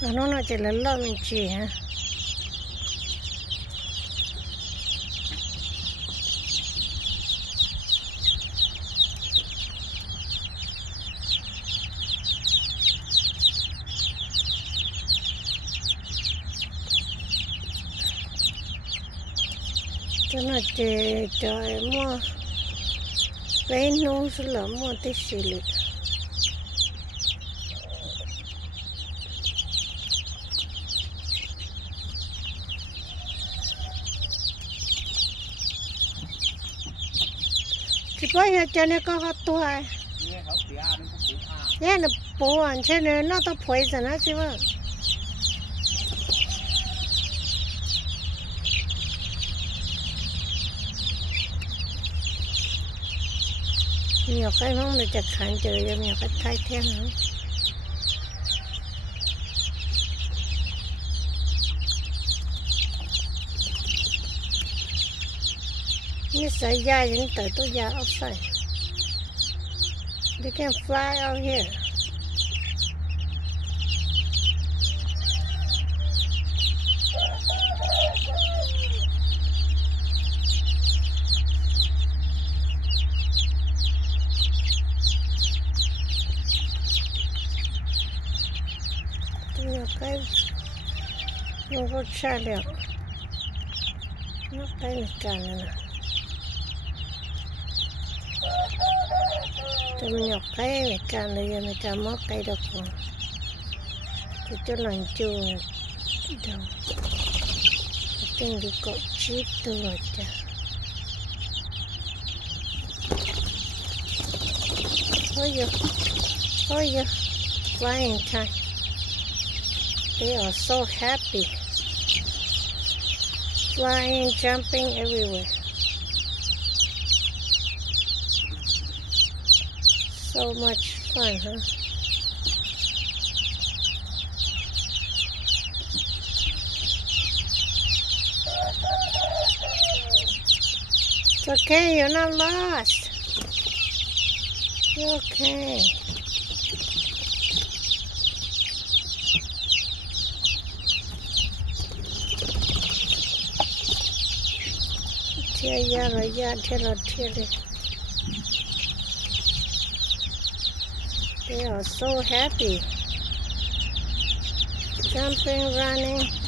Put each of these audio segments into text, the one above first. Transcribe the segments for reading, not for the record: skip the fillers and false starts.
nó nói chỉ là lo mình chỉ hả cho nó chỉ trời mua cái nô sẽ là mua tí xì lị thì bây giờ cho nên có hot tua nghe nó bố anh cho nên nó to poison á chứ mà nhiều cái không được chặt hạn trời cho nhiều cái thay thêm nữa như sợi da những từ tôi da outside they can fly out here nhiều cái nó có cha liệu nó cái này cả này nè tôi mình nhọc cái này cả này giờ mình cả mót cây đâu còn tôi cho lần chua đâu tên đi cọ chít tôi rồi chả ôi giờ flying time they are so happy flying jumping everywhere so much fun huh it's okay you're not lost you're okay Tia rồi ya tia đi. They are so happy. Jumping, running.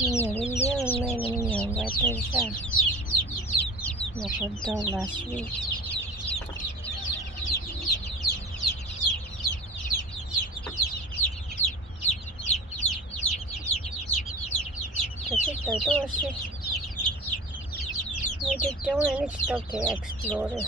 Nhiều đến đĩa hôm nay nó nhiều vài tay ra một con trâu last week tôi thích tới tôi xí mấy cái chỗ này nó chỉ có cái explore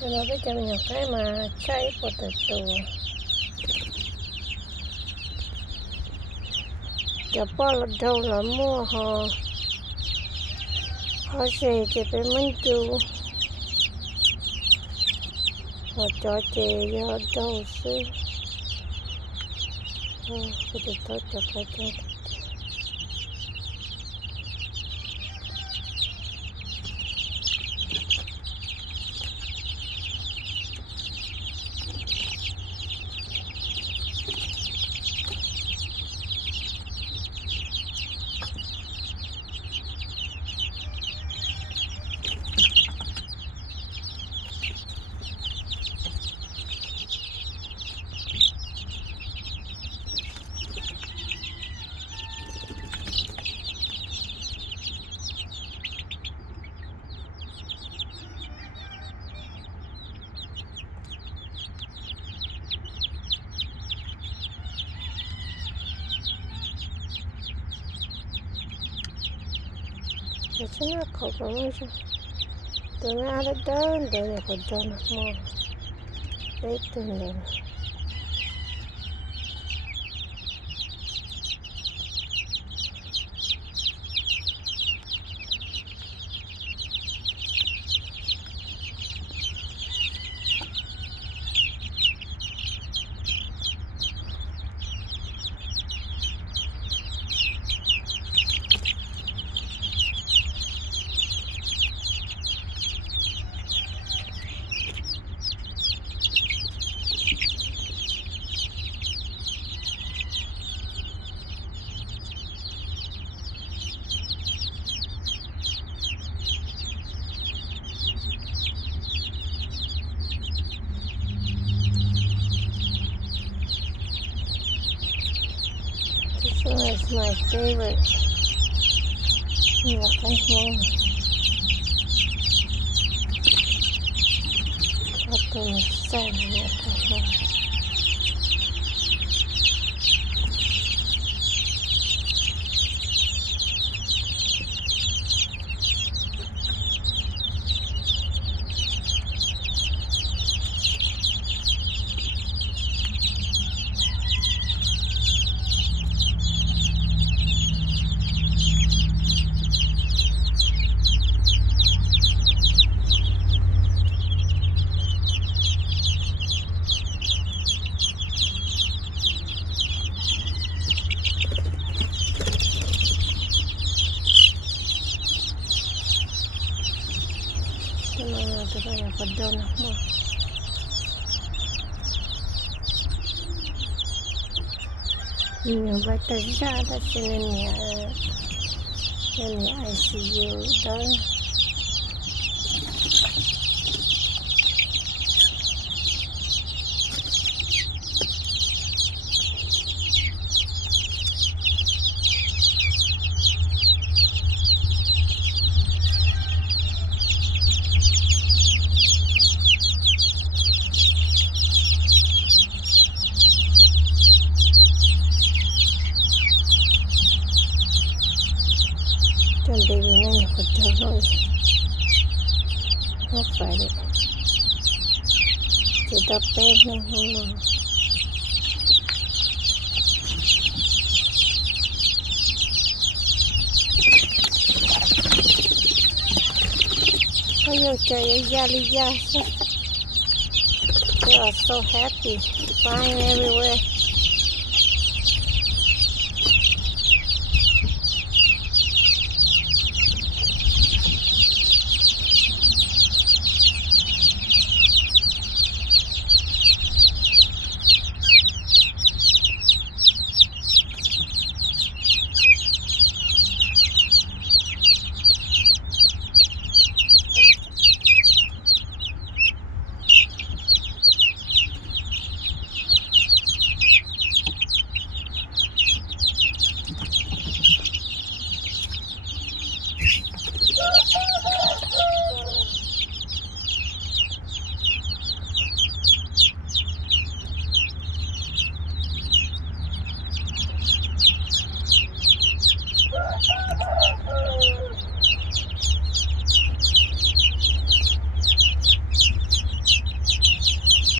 cho nó với cho mình một cái mà cháy potato cho bao là đâu là mua họ sẽ chỉ phải mình chú họ cho chè do đâu xứ potato cho cái chân Kachina kokomusha. Dona ada don dona kodona mo. Itu dona. This one is my favorite. Thank you. Otto Sen. Kaya kodona mo. Yung bata dada sila niya ICU doon. Yung baby na niya kodona. Không phải đấy. Chỉ tập bé không mà. Ôi trời ơi, They are so happy, flying everywhere.